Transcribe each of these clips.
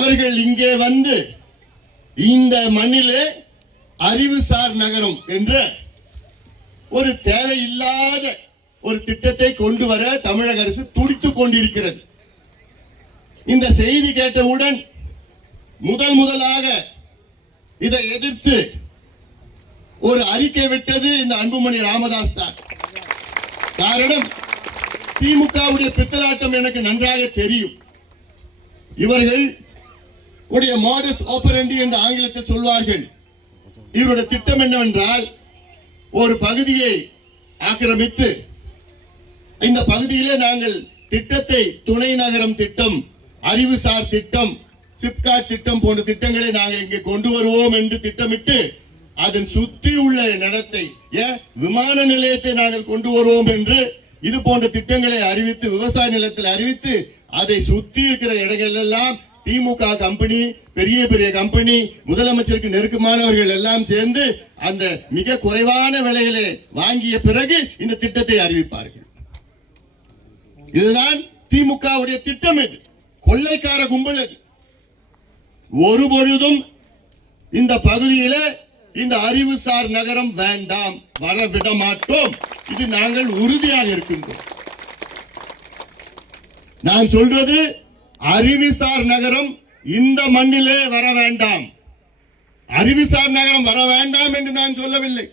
அவர்கள் இங்கே வந்து இந்த மண்ணிலே அறிவுசார் நகரம் என்ற ஒரு தேவையில்லாத ஒரு திட்டத்தை கொண்டு வர தமிழக அரசு துடித்துக் கொண்டிருக்கிறது. இந்த செய்தி கேட்டவுடன் முதலாக இதை எதிர்த்து ஒரு அறிக்கை விட்டது இந்த அன்புமணி ராமதாஸ் தான். காரணம், திமுகவுடைய பித்தலாட்டம் எனக்கு நன்றாக தெரியும். இவர்கள் உடைய மாடஸ் ஆபரண்டி என்று ஆங்கிலத்தில் சொல்வார்கள். இவருடைய திட்டம் என்னவென்றால், ஒரு பகுதியை ஆக்கிரமித்து இந்த பகுதியிலே நாங்கள் திட்டத்தை துணை நகரம் திட்டம், அறிவுசார் திட்டம், சிப்காட் திட்டம் போன்ற திட்டங்களை நாங்கள் இங்கே கொண்டு வருவோம் என்று திட்டமிட்டு அதன் சுற்றி உள்ள நடத்தை விமான நிலையத்தை நாங்கள் கொண்டு வருவோம் என்று இது போன்ற திட்டங்களை அறிவித்து விவசாய நிலத்தில் அறிவித்து அதை சுற்றி இருக்கிற இடங்கள் எல்லாம் திமுக கம்பெனி, பெரிய பெரிய கம்பெனி, முதலமைச்சருக்கு நெருக்கமானவர்கள் எல்லாம் சேர்ந்து அந்த மிக குறைவான விலையிலே வாங்கிய பிறகு இந்த திட்டத்தை அறிவிப்பார்கள். இதுதான் திமுகவுடைய திட்டம். இது கொள்ளைக்கார கும்பல். இது ஒருபொழுதும் இந்த பகுதியில இந்த அறிவுசார் நகரம் வேண்டாம், வர விட மாட்டோம். இது நாங்கள் உறுதியாக இருக்கின்றோம். நான் சொல்றது, அறிவுசார் நகரம் இந்த மண்ணிலே வர வேண்டாம். அறிவுசார் நகரம் வர வேண்டாம் என்று நான் சொல்லவில்லை.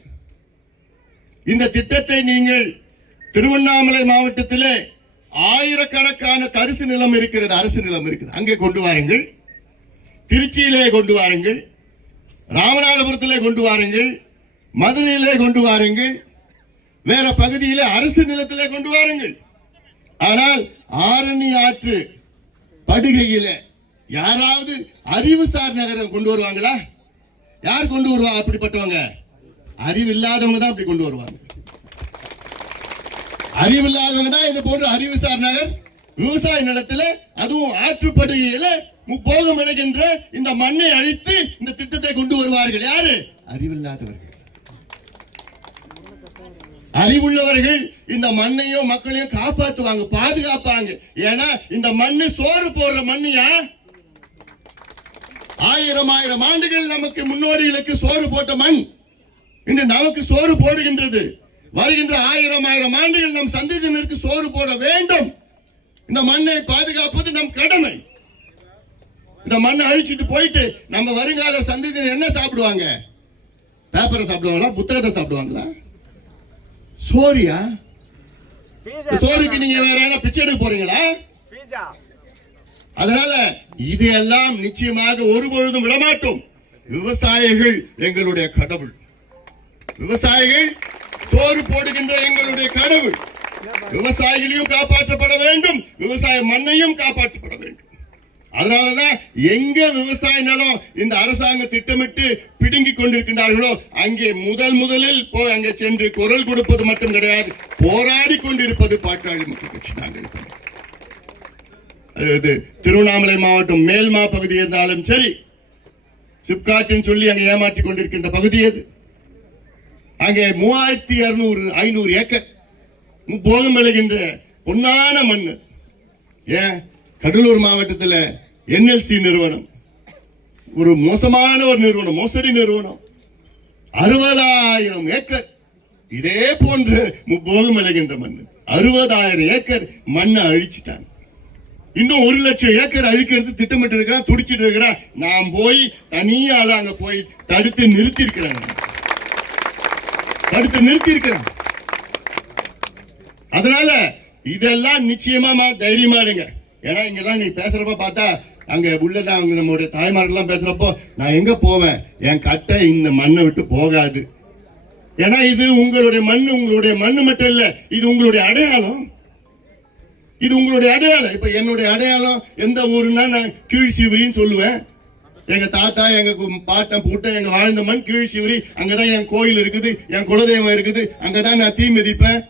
இந்த திட்டத்தை நீங்கள் திருவண்ணாமலை மாவட்டத்திலே ஆயிரக்கணக்கான தரிசு நிலம் இருக்கிறது, அரசு நிலம் இருக்கிறது, அங்கே கொண்டு வாருங்கள். திருச்சியிலே கொண்டு வாருங்கள், ராமநாதபுரத்திலே கொண்டு வாருங்கள், மதுரையிலே கொண்டு வாருங்கள், வேற பகுதியிலே அரசு நிலத்திலே கொண்டு வாருங்கள். ஆனால் ஆரணி ஆற்று படுகையில யாராவது அறிவுசார் நகரம் கொண்டு வருவாங்களா? யார் கொண்டு வருவா? அப்படிப்பட்டவங்க அறிவு இல்லாதவங்க தான் அப்படி கொண்டு வருவாங்க. அறிவில்லாதவங்க தான் இது போன்ற அறிவுசார் நகர் விவசாய நிலத்துல, அதுவும் ஆற்றுப்படுகையில முப்போகம் விளைகின்ற இந்த மண்ணை அழித்து இந்த திட்டத்தை கொண்டு வருவார்கள். யாரு? அறிவில்லாதவர்கள். அறிவுள்ளவர்கள் இந்த மண்ணையும் மக்களையும் காப்பாற்றுவாங்க, பாதுகாப்பாங்க. ஏன்னா இந்த மண்ணு சோறு போடுற மண்ணியா, ஆயிரம் ஆண்டுகள் நமக்கு முன்னோடிகளுக்கு சோறு போட்ட மண் இன்று நமக்கு சோறு போடுகின்றது. வருகின்ற ஆயிரம் ஆண்டுகள் நம் சந்ததியினருக்கு சோறு போட வேண்டும். இந்த மண்ணை பாதுகாப்பது நம் கடமை. இந்த மண்ணை அழிச்சிட்டு போயிட்டு நம்ம வருங்கால சந்ததியினர் என்ன சாப்பிடுவாங்க? பேப்பரை சாப்பிடுவாங்களா? புத்தகத்தை சாப்பிடுவாங்களா? சோரியா? சோறுக்கு நீங்க வேற என்ன பிச்சை எடுக்க போறீங்களா? அதனால இதையெல்லாம் நிச்சயமாக ஒருபொழுதும் விடமாட்டோம். விவசாயிகள் எங்களுடைய கடவுள். விவசாயிகள் சோறு போடுகின்ற எங்களுடைய கடவுள். விவசாயிகளையும் காப்பாற்றப்பட வேண்டும், விவசாய மண்ணையும் காப்பாற்றப்பட வேண்டும். அதனாலதான் எங்க விவசாய நிலம் இந்த அரசாங்கம் திட்டமிட்டு பிடுங்கி கொண்டிருக்கின்றார்களோ அங்கே முதலில் போய் அங்கே சென்று குரல் கொடுப்பது மட்டும் கிடையாது, போராடி கொண்டிருப்பது பாட்டாளி மக்கள் கட்சி. நாங்கள் திருவண்ணாமலை மாவட்டம் மேல்மா பகுதி இருந்தாலும் சரி, சிப்காட்டின் சொல்லி அங்கே ஏமாற்றி கொண்டிருக்கின்ற பகுதி அது. அங்கே 3200-500 ஏக்கர் போகம் விளைகின்ற பொன்னான மண். ஏன் கடலூர் மாவட்டத்தில் NLC நிறுவனம் ஒரு மோசமான ஒரு நிறுவனம், மோசடி நிறுவனம், 60,000 ஏக்கர் இதே போன்று போகம் விளைகின்ற மண், 60,000 ஏக்கர் மண்ணை அழிச்சிட்டாங்க. இன்னும் 1,00,000 ஏக்கர் அழிக்கிறது திட்டமிட்டு இருக்கிறான், துடிச்சிட்டு இருக்கிறான். நான் போய் தனியால அங்க போய் தடுத்து நிறுத்தி இருக்கிறேன். அதனால இதெல்லாம் நிச்சயமா தைரியமா இருங்க. ஏன்னா இங்கெல்லாம் நீ பேசுறப்ப பார்த்தா அங்க உள்ள நம்மளுடைய தாய்மார்கள்லாம் பேசுறப்போ நான் எங்க போவேன், என் கட்டை இந்த மண்ணை விட்டு போகாது. ஏன்னா இது உங்களுடைய மண்ணு மட்டும் இல்ல, இது உங்களுடைய அடையாளம். இது உங்களுடைய அடையாளம். இப்ப என்னுடைய அடையாளம் எந்த ஊருன்னா நான் கீழ்சிவரின்னு சொல்லுவேன். எங்க தாத்தா, எங்க பாட்டன் பூட்டன் எங்க வாழ்ந்த மண் கீழ்சிவரி. அங்கதான் என் கோயில் இருக்குது, என் குலதெய்வம் இருக்குது, அங்கதான் நான் தீ மிதிப்பேன்,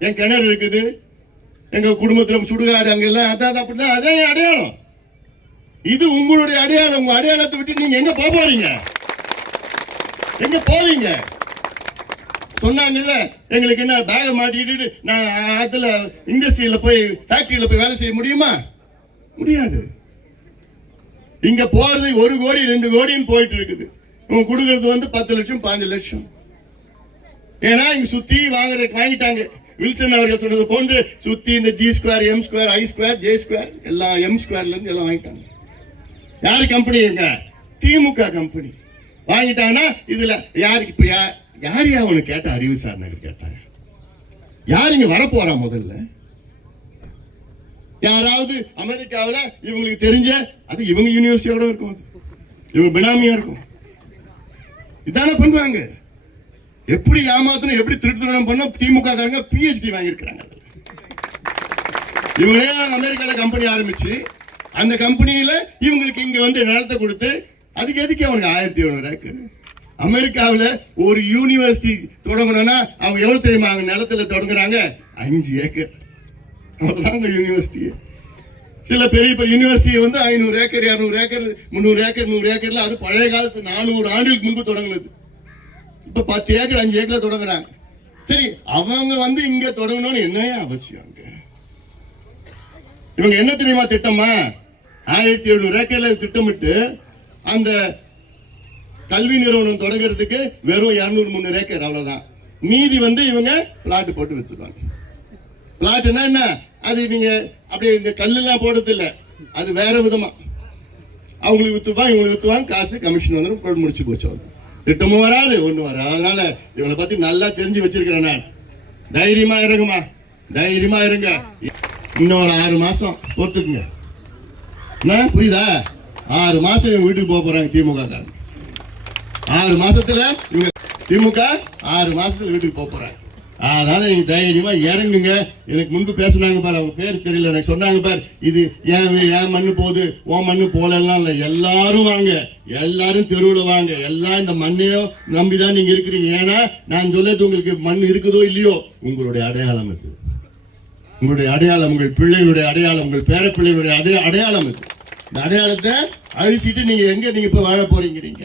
என் கிணறு இருக்குது, எங்க குடும்பத்துல சுடுகாடு அங்கெல்லாம். அதான் அப்படிதான், அதே அடையாளம். இது உங்களுடைய அடையாளம். உங்க அடையாளத்தை விட்டு நீங்க எங்க போறீங்க? எங்க போவீங்க? சொன்னாங்கல்ல, எங்களுக்கு என்ன பேக மாட்டிட்டு நான் அதுல இண்டஸ்ட்ரியில போய் ஃபேக்டரியில போய் வேலை செய்ய முடியுமா? முடியாது. இங்க போறது 1 கோடி 2 கோடின்னு போயிட்டு இருக்குது. இவங்க கொடுக்கறது வந்து 10 லட்சம் 15 லட்சம். ஏன்னா இங்க சுத்தி வாங்கிட்டாங்க. வில்சன் அவர்கள் சொன்னது போன்று சுத்தி இந்த G2 M2 I2 J2 எல்லாம் M2 இருந்து எல்லாம் வாங்கிட்டாங்க. யாரு கம்பெனி? திமுக கம்பெனி வாங்கிட்டாங்கன்னா இதுல யாருக்கு இப்ப யார் அவனு கேட்ட? அறிவுசார் நகர் கேட்டாங்க. யார் இங்க வரப்போறா? முதல்ல யாராவது அமெரிக்காவில் இவங்களுக்கு தெரிஞ்ச அது இவங்க யூனிவர்சிட்டியோட இருக்கும், இவங்க பினாமியா இருக்கும். இதானே பண்றாங்க. எப்படி ஏமாத்தணும், எப்படி திருட்டுத்தனம் பண்ண திமுக காரங்க PhD வாங்கியிருக்கிறாங்க. இவங்களே அமெரிக்கால கம்பெனி ஆரம்பிச்சு அந்த கம்பெனியில இவங்களுக்கு இங்க வந்து நிலத்தை கொடுத்து அதுக்கு எதுக்கு அவனுக்கு 1700 ஏக்கர்? அமெரிக்காவில் ஒரு யூனிவர்சிட்டி தொடங்கணும்னா அவங்க எவ்வளவு தெரியுமா? அவங்க நிலத்துல தொடங்குறாங்க 5 ஏக்கர். அவ்வளவுதாங்க யூனிவர்சிட்டி. சில பெரிய பெரிய யூனிவர்சிட்டி வந்து 500 ஏக்கர் 200 ஏக்கர் 300 ஏக்கர் 100 ஏக்கர்ல, அது பழைய காலத்து 400 ஆண்டுகளுக்கு முன்பு தொடங்கினது. இப்ப 10 ஏக்கர் 5 ஏக்கர்ல தொடங்குறாங்க. சரி, அவங்க வந்து இங்க தொடங்கணும்னு என்ன அவசியம்? இவங்க என்ன தெரியுமா திட்டமா? 1700 ஏக்கர்ல திட்டமிட்டு அந்த கல்வி நிறுவனம் தொடங்குறதுக்கு வெறும் 200-300 ஏக்கர் அவ்வளவுதான். மீதி வந்து இவங்க பிளாட் போட்டு வித்துருவாங்க. பிளாட்னா என்ன? அது நீங்க அப்படியே இந்த கல்லெல்லாம் போடுறது இல்லை, அது வேற விதமா அவங்களுக்கு வித்துவாங்க, இவங்களுக்கு வித்துவாங்க, காசு கமிஷன் வந்து முடிச்சு போச்சு. திட்டமும் வராது, ஒண்ணு வராது. அதனால இவங்களை பத்தி நல்லா தெரிஞ்சு வச்சிருக்கிறேன் நான். தைரியமா இருங்கம்மா, தைரியமா இருங்க. இன்னொரு 6 மாசம் பொறுத்துக்குங்க. என்ன புரியுதா? 6 மாசம் இவங்க வீட்டுக்கு போக போறாங்க திமுக காரங்க. 6 மாசத்துல இவங்க திமுக 6 மாசத்துல வீட்டுக்கு போக போறாங்க. அதனால நீங்க தைரியமா இறங்குங்க. எனக்கு முன்பு பேசினாங்க பாரு, அவங்க பேர் தெரியல, எனக்கு சொன்னாங்க பாரு, இது ஏன் மண்ணு போகுது உன் மண்ணு போலாம் இல்ல, எல்லாரும் வாங்க, எல்லாரும் தெருவில் வாங்க, எல்லாம் இந்த மண்ணையும் நம்பிதான் நீங்க இருக்கிறீங்க. ஏன்னா நான் சொல்றது உங்களுக்கு மண் இருக்குதோ இல்லையோ, உங்களுடைய அடையாளம் இருக்கு. உங்களுடைய அடையாளம், உங்கள் பிள்ளைகளுடைய அடையாளம், உங்கள் பேர பிள்ளைகளுடைய அடையாளம் இருக்கு. இந்த அடையாளத்தை அழிச்சிட்டு நீங்க எங்க நீங்க இப்ப வாழ போறீங்க? நீங்க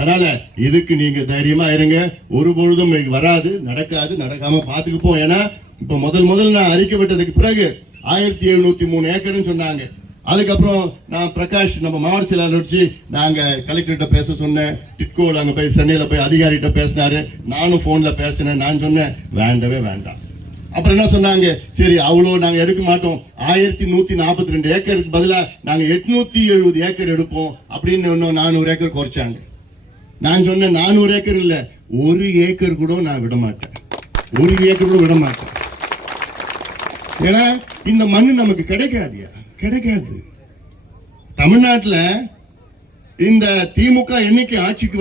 அதனால இதுக்கு நீங்க தைரியமா இருங்க. ஒரு பொழுதும் வராது, நடக்காது, நடக்காம பாத்துக்குப்போம். ஏன்னா இப்ப முதல் நான் அறிக்கை விட்டதுக்கு பிறகு 1703 ஏக்கர்னு சொன்னாங்க. அதுக்கப்புறம் நான் பிரகாஷ் நம்ம மாவட்ட செயலாளர் வச்சு நாங்க கலெக்டர்கிட்ட பேச சொன்னேன். டிட்கோல அங்க போய் சென்னையில போய் அதிகாரிகிட்ட பேசினாரு. நானும் போன்ல பேசினேன். நான் சொன்னேன் வேண்டவே வேண்டாம். அப்புறம் என்ன சொன்னாங்க? சரி அவ்வளோ நாங்க எடுக்க மாட்டோம், 1142 ஏக்கருக்கு பதிலா நாங்க 870 ஏக்கர் எடுப்போம் அப்படின்னு இன்னும் 400 ஏக்கர் குறைச்சாங்க. நான் சொன்னேன் 400 ஏக்கர் இல்ல, 1 ஏக்கர் கூட நான் விட மாட்டேன், 1 ஏக்கர் கூட விட மாட்டேன். ஏன்னா இந்த மண்ணு நமக்கு கிடைக்காதியா, கிடைக்காது. தமிழ்நாட்டுல இந்த திமுக என்னைக்கு ஆட்சிக்கு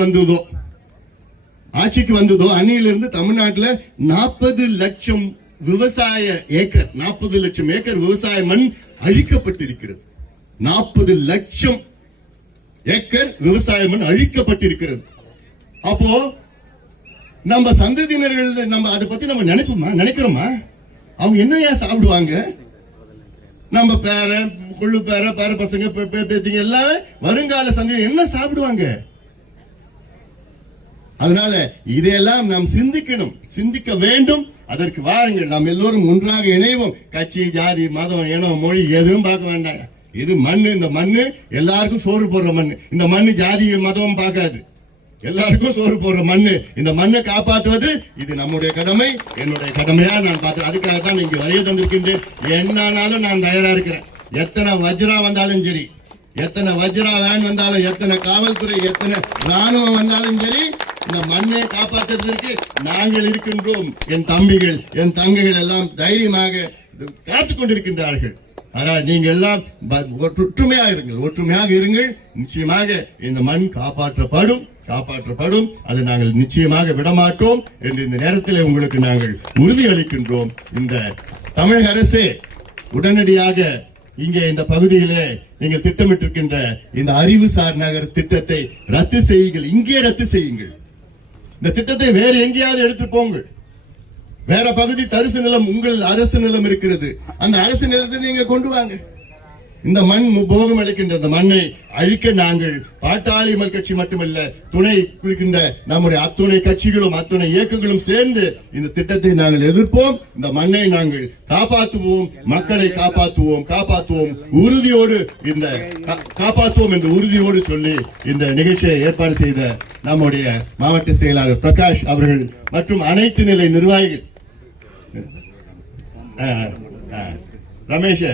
வந்ததோ அன்னையிலிருந்து தமிழ்நாட்டுல 40 லட்சம் விவசாய ஏக்கர், 40 லட்சம் ஏக்கர் விவசாய மண் அழிக்கப்பட்டிருக்கிறது. 40 லட்சம் ஏக்கர் விவசாய மண் அழிக்கப்பட்டிருக்கிறது. அப்போ நம்ம சந்ததியினர்கள் நம்ம அதை பத்தி நம்ம நினைக்கிறோமா? அவங்க என்னையா சாப்பிடுவாங்க? நம்ம கொள்ளு பேர பசங்க பேத்திங்க எல்லாமே வருங்கால சந்ததி என்ன சாப்பிடுவாங்க? அதனால இதையெல்லாம் நாம் சிந்திக்கணும், சிந்திக்க வேண்டும். அதற்கு வாருங்கள், நாம் எல்லோரும் ஒன்றாக இணைவோம். கட்சி, ஜாதி, மதம், இனம், மொழி எதுவும் பார்க்க வேண்டாம். இது மண்ணு, இந்த மண்ணு எல்லாருக்கும் சோறு போடுற மண்ணு. இந்த மண்ணு ஜாதி மதம் பார்க்காது, எல்லாருக்கும் சோறு போடுற மண்ணு. இந்த மண்ணை காப்பாற்றுவது இது நம்முடைய கடமை, என்னுடைய கடமையா நான் பார்த்து அதுக்காகத்தான் இங்க வரைய தந்திருக்கின்றேன். என்னானாலும் நான் தயாரா இருக்கிறேன். எத்தனை வஜ்ரா வந்தாலும் சரி, எத்தனை வஜ்ரா வேன் வந்தாலும், எத்தனை காவல்துறை, எத்தனை ராணுவம் வந்தாலும் சரி, இந்த மண்ணை காப்பாற்றுவதற்கு நாங்கள் இருக்கின்றோம். என் தம்பிகள், என் தங்கைகள் எல்லாம் தைரியமாக காத்துக் கொண்டிருக்கின்றார்கள். ஆனால் நீங்கள் எல்லாம் ஒற்றுமையாக இருங்கள், ஒற்றுமையாக இருங்கள். நிச்சயமாக இந்த மண் காப்பாற்றப்படும். அதை நாங்கள் நிச்சயமாக விடமாட்டோம் என்று இந்த நேரத்தில் உங்களுக்கு நாங்கள் உறுதி அளிக்கின்றோம். இந்த தமிழக அரசே உடனடியாக இங்கே இந்த பகுதியிலே நீங்கள் திட்டமிட்டிருக்கின்ற இந்த அறிவுசார் நகர் திட்டத்தை ரத்து செய்யுங்கள், இங்கே ரத்து செய்யுங்கள். இந்த திட்டத்தை வேற எங்கேயாவது எடுத்து போங்கள். வேற பகுதி தரிசு நிலம், உங்கள் அரசு நிலம் இருக்கிறது, அந்த அரசு நிலத்தை நீங்க கொண்டு வாங்க. இந்த மண் போகம் அளிக்கின்ற இந்த மண்ணை அழிக்க நாங்கள் பாட்டாளி மக்கள் கட்சி மட்டுமல்ல, துணை இருக்கின்ற நம்முடைய அத்துணை கட்சிகளும் அத்துணை இயக்கங்களும் சேர்ந்து இந்த திட்டத்தை நாங்கள் எதிர்ப்போம். இந்த மண்ணை நாங்கள் காப்பாற்றுவோம், மக்களை காப்பாற்றுவோம் உறுதியோடு இந்த காப்பாற்றுவோம் என்ற உறுதியோடு சொல்லி இந்த நிகழ்ச்சியை ஏற்பாடு செய்த நம்முடைய மாவட்ட செயலாளர் பிரகாஷ் அவர்கள் மற்றும் அனைத்து நிலை நிர்வாகிகள் ரமேஷ்,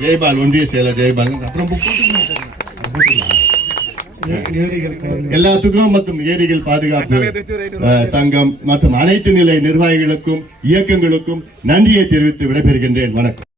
ஜெயபால், ஒன்றிய செயலர் ஜெயபால், அப்புறம் எல்லாத்துக்கும் மற்றும் ஏரிகள் பாதுகாப்பு சங்கம் மற்றும் அனைத்து நிலை நிர்வாகிகளுக்கும் இயக்கங்களுக்கும் நன்றியை தெரிவித்து விடைபெறுகின்றேன். வணக்கம்.